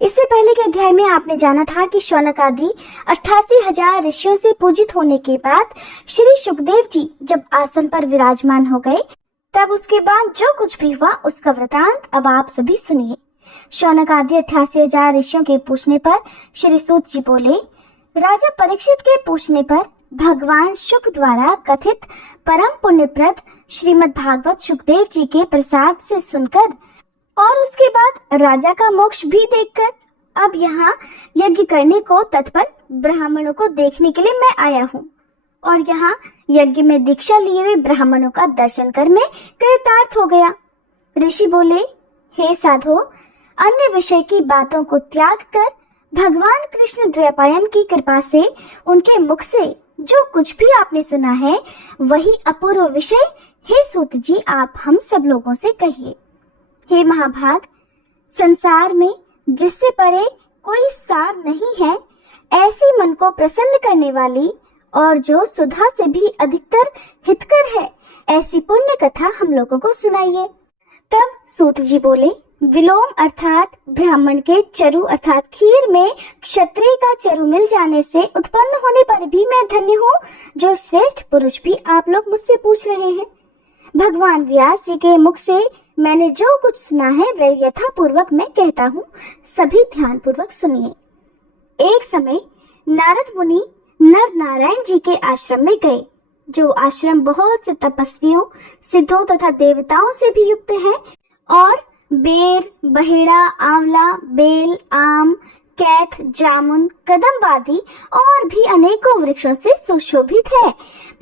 इससे पहले के अध्याय में आपने जाना था कि शौनक आदि 88,000 ऋषियों से पूजित होने के बाद श्री सुखदेव जी जब आसन पर विराजमान हो गए, तब उसके बाद जो कुछ भी हुआ उसका वृतांत अब आप सभी सुनिए। शौनक आदि 88,000 ऋषियों के पूछने पर श्री सूत जी बोले, राजा परीक्षित के पूछने पर भगवान शुक द्वारा कथित परम पुण्यप्रद श्रीमद् भागवत सुखदेव जी के प्रसाद से सुनकर और उसके बाद राजा का मोक्ष भी देखकर अब यहाँ यज्ञ करने को तत्पर ब्राह्मणों को देखने के लिए मैं आया हूँ और यहाँ यज्ञ में दीक्षा लिए हुए ब्राह्मणों का दर्शन कर मैं कृतार्थ हो गया। ऋषि बोले, हे साधो, अन्य विषय की बातों को त्याग कर भगवान कृष्ण द्वैपायन की कृपा से उनके मुख से जो कुछ भी आपने सुना है वही अपूर्व विषय हे सूत जी आप हम सब लोगों से कहिए। हे महाभाग, संसार में जिससे परे कोई सार नहीं है, ऐसी मन को प्रसन्न करने वाली और जो सुधा से भी अधिकतर हितकर है, ऐसी पुण्य कथा हम लोगों को सुनाइए। तब सूत जी बोले, विलोम अर्थात ब्राह्मण के चरु अर्थात खीर में क्षत्रिय का चरु मिल जाने से उत्पन्न होने पर भी मैं धन्य हूँ, जो श्रेष्ठ पुरुष भी आप लोग मुझसे पूछ रहे हैं। भगवान व्यास जी के मुख से मैंने जो कुछ सुना है वह यथापूर्वक मैं कहता हूँ, सभी ध्यान पूर्वक सुनिए। एक समय नारद मुनि नर नारायण जी के आश्रम में गए, जो आश्रम बहुत से तपस्वियों, सिद्धों तथा देवताओं से भी युक्त है और बेर, बहेड़ा, आंवला, बेल, आम, कैथ, जामुन, कदम्ब आदि और भी अनेकों वृक्षों से सुशोभित है।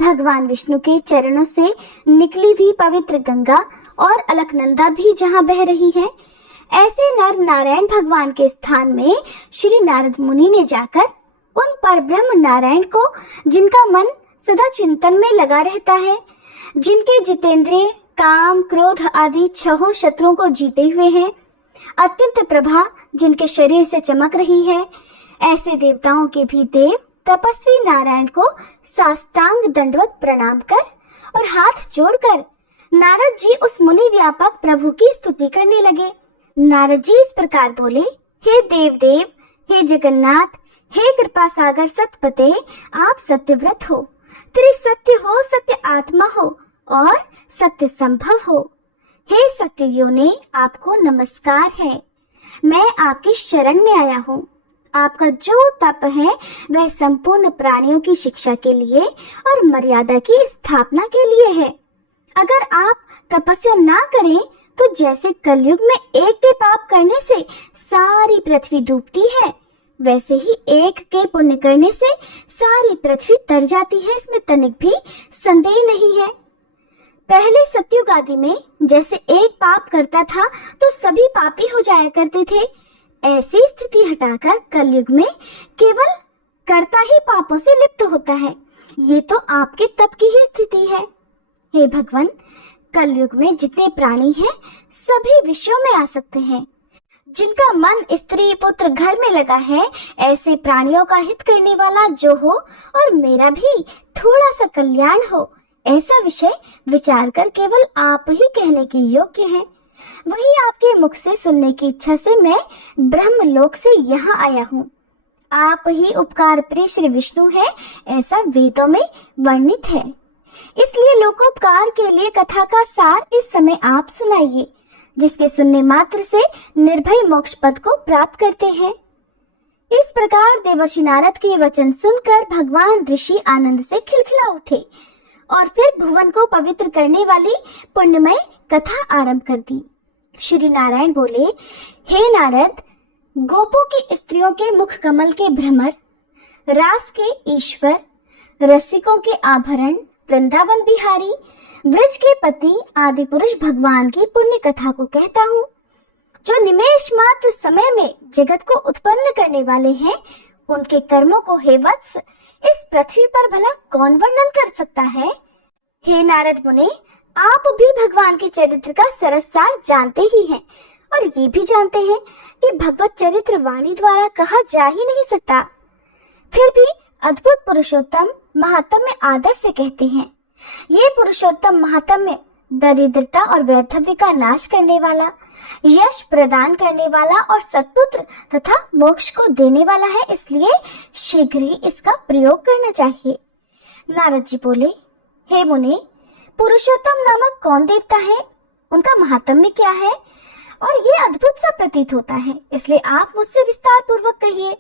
भगवान विष्णु के चरणों से निकली हुई पवित्र गंगा और अलकनंदा भी जहाँ बह रही है, ऐसे नर नारायण भगवान के स्थान में श्री नारद मुनि ने जाकर उन परब्रह्म नारायण को, जिनका मन सदा चिंतन में लगा रहता है, जिनके जितेंद्रिय काम, क्रोध आदि छहों शत्रुओं को जीते हुए हैं, अत्यंत प्रभा जिनके शरीर से चमक रही है, ऐसे देवताओं के भी देव तपस्वी नारायण को साष्टांग दंडवत प्रणाम कर और हाथ जोड़कर नारद जी उस मुनि व्यापक प्रभु की स्तुति करने लगे। नारद जी इस प्रकार बोले, हे देव देव, हे जगन्नाथ, हे कृपा सागर सतपते, आप सत्यव्रत हो, त्रिसत्य हो, सत्य आत्मा हो और सत्य संभव हो। हे सत्ययो ने आपको नमस्कार है, मैं आपकी शरण में आया हूँ। आपका जो तप है वह संपूर्ण प्राणियों की शिक्षा के लिए और मर्यादा की स्थापना के लिए है। अगर आप तपस्या ना करें तो जैसे कलयुग में एक के पाप करने से सारी पृथ्वी डूबती है, वैसे ही एक के पुण्य करने से सारी पृथ्वी तर जाती है, इसमें तनिक भी संदेह नहीं है। पहले सतयुग आदि में जैसे एक पाप करता था तो सभी पापी हो जाया करते थे, ऐसी स्थिति हटाकर कलयुग में केवल कर्ता ही पापों से लिप्त होता है। ये तो आपके तप की ही स्थिति है। हे भगवान, कलयुग में जितने प्राणी हैं सभी विषयों में आ सकते हैं। जिनका मन स्त्री पुत्र घर में लगा है, ऐसे प्राणियों का हित करने वाला जो हो और मेरा भी थोड़ा सा कल्याण हो, ऐसा विषय विचार कर केवल आप ही कहने के योग्य हैं। वही आपके मुख से सुनने की इच्छा से मैं ब्रह्मलोक से यहाँ आया हूँ। आप ही उपकार प्रिय श्री विष्णु है, ऐसा वेदों में वर्णित है। इसलिए लोकोपकार के लिए कथा का सार इस समय आप सुनाइए, जिसके सुनने मात्र से निर्भय मोक्ष पद को प्राप्त करते हैं। इस प्रकार देवर्षि नारद के वचन सुनकर भगवान ऋषि आनंद से खिलखिला उठे और फिर भुवन को पवित्र करने वाली पुण्यमय कथा आरंभ कर दी। श्री नारायण बोले, हे नारद, गोपों की स्त्रियों के मुख कमल के भ्रमर, रास के ईश्वर, रसिकों के आभरण, वृंदावन बिहारी, ब्रज के पति आदि पुरुष भगवान की पुण्य कथा को कहता हूँ, जो निमेष मात्र समय में जगत को उत्पन्न करने वाले हैं। उनके कर्मों को हे वत्स इस पृथ्वी पर भला कौन वर्णन कर सकता है। हे नारद मुनि, आप भी भगवान के चरित्र का सरस सार जानते ही हैं और ये भी जानते हैं कि भगवत चरित्र वाणी द्वारा कहा जा ही नहीं सकता। फिर भी अद्भुत पुरुषोत्तम महात्म्य आदर से कहते हैं। ये पुरुषोत्तम महात्म्य दरिद्रता और वैधव्य का नाश करने वाला, यश प्रदान करने वाला और सत्पुत्र तथा मोक्ष को देने वाला है, इसलिए शीघ्र ही इसका प्रयोग करना चाहिए। नारद जी बोले, हे मुनि, पुरुषोत्तम नामक कौन देवता है, उनका महात्म्य क्या है, और ये अद्भुत सा प्रतीत होता है, इसलिए आप मुझसे विस्तार पूर्वक कहिए।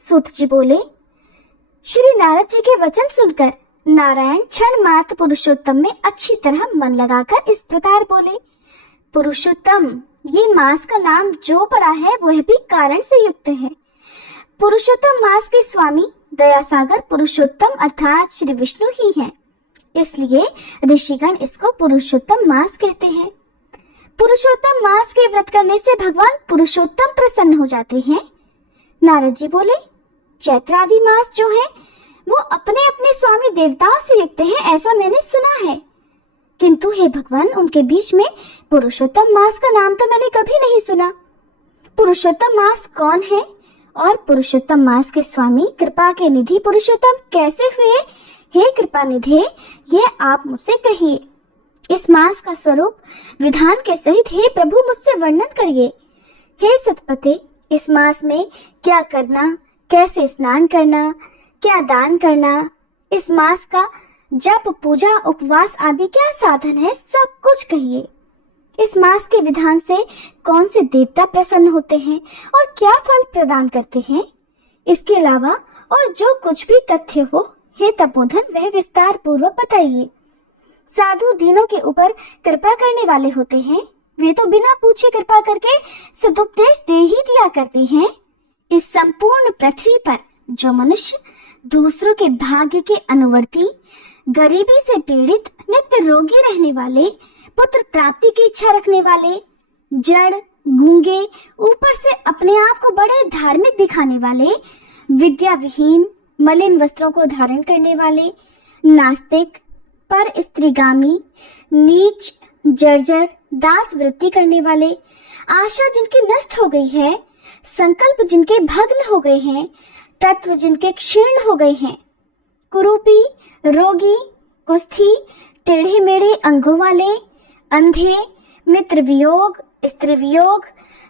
सूत जी बोले, श्री नारद जी के वचन सुनकर नारायण क्षण मात्र पुरुषोत्तम में अच्छी तरह मन लगाकर इस प्रकार बोले, पुरुषोत्तम, ये मास का नाम जो पड़ा है वह भी कारण से युक्त है। पुरुषोत्तम मास के स्वामी दयासागर पुरुषोत्तम अर्थात श्री विष्णु ही हैं, इसलिए ऋषिगण इसको पुरुषोत्तम मास कहते हैं। पुरुषोत्तम मास के व्रत करने से भगवान पुरुषोत्तम प्रसन्न हो जाते हैं। नारद जी बोले, चैत्र आदि मास जो है वो अपने अपने स्वामी देवताओं से युक्त हैं, ऐसा मैंने सुना है, किंतु हे भगवान, उनके बीच में पुरुषोत्तम मास का नाम तो मैंने कभी नहीं सुना। पुरुषोत्तम मास कौन है और पुरुषोत्तम मास के स्वामी कृपा के निधि पुरुषोत्तम कैसे हुए? हे कृपा निधे, ये आप मुझसे कहिए। इस मास का स्वरूप विधान के सहित हे प्रभु मुझसे वर्णन करिए। हे सतपते, इस मास में क्या करना, कैसे स्नान करना, क्या दान करना, इस मास का जप, पूजा, उपवास आदि क्या साधन है, सब कुछ कहिए। इस मास के विधान से कौन से देवता प्रसन्न होते हैं और क्या फल प्रदान करते हैं, इसके अलावा और जो कुछ भी तथ्य हो, हे तपोधन, वह विस्तार पूर्वक बताइए। साधु दीनों के ऊपर कृपा करने वाले होते हैं, वे तो बिना पूछे कृपा करके सदुपदेश दे ही दिया करते हैं। इस संपूर्ण पृथ्वी पर जो मनुष्य दूसरों के भाग्य के अनुवर्ती, गरीबी से पीड़ित, नित्य रोगी रहने वाले, पुत्र प्राप्ति की इच्छा रखने वाले, जड़, गूंगे, ऊपर से अपने आप को बड़े धार्मिक दिखाने वाले, विद्या विहीन, मलिन वस्त्रों को धारण करने वाले, नास्तिक, पर स्त्रीगामी, नीच, जर्जर, दास वृत्ति करने वाले, आशा जिनकी नष्ट हो गई है, संकल्प जिनके भग्न हो गए हैं, तत्व जिनके क्षीण हो गए हैं, कुरूपी, रोगी, कुष्ठी, टेढ़े मेढ़े अंगों वाले, अंधे, मित्र वियोग, स्त्री वियोग,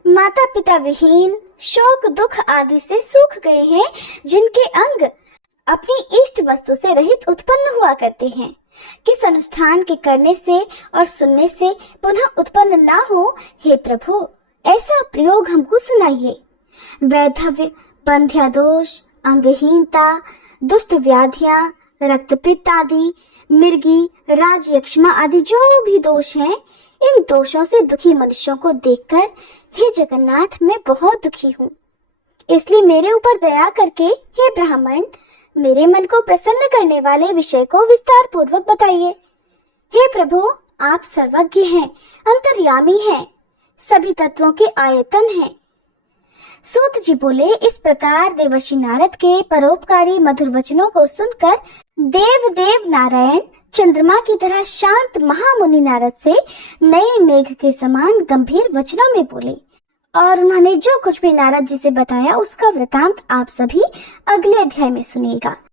माता पिता विहीन, शोक दुख आदि से सूख गए हैं, जिनके अंग अपनी इष्ट वस्तु से रहित उत्पन्न हुआ करते हैं, किस अनुष्ठान के करने से और सुनने से पुनः उत्पन्न ना हो, हे प्रभु, ऐसा प्रयोग हमको सुनाइए। वैधव्य, बंध्या दोष, अंगहीनता, दुष्ट व्याधियां, रक्तपित्त आदि, मिर्गी, राजयक्ष्मा आदि जो भी दोष हैं, इन दोषों से दुखी मनुष्यों को देखकर हे जगन्नाथ, मैं बहुत दुखी हूँ, इसलिए मेरे ऊपर दया करके हे ब्राह्मण, मेरे मन को प्रसन्न करने वाले विषय को विस्तार पूर्वक बताइए। हे प्रभु, आप सर्वज्ञ हैं, अंतर्यामी हैं, सभी तत्वों के आयतन हैं। सूत जी बोले, इस प्रकार देवर्षि नारद के परोपकारी मधुर वचनों को सुनकर देव नारायण चंद्रमा की तरह शांत महामुनि नारद से नए मेघ के समान गंभीर वचनों में बोले, और उन्होंने जो कुछ भी नारद जी से बताया उसका वृतांत आप सभी अगले अध्याय में सुनिएगा।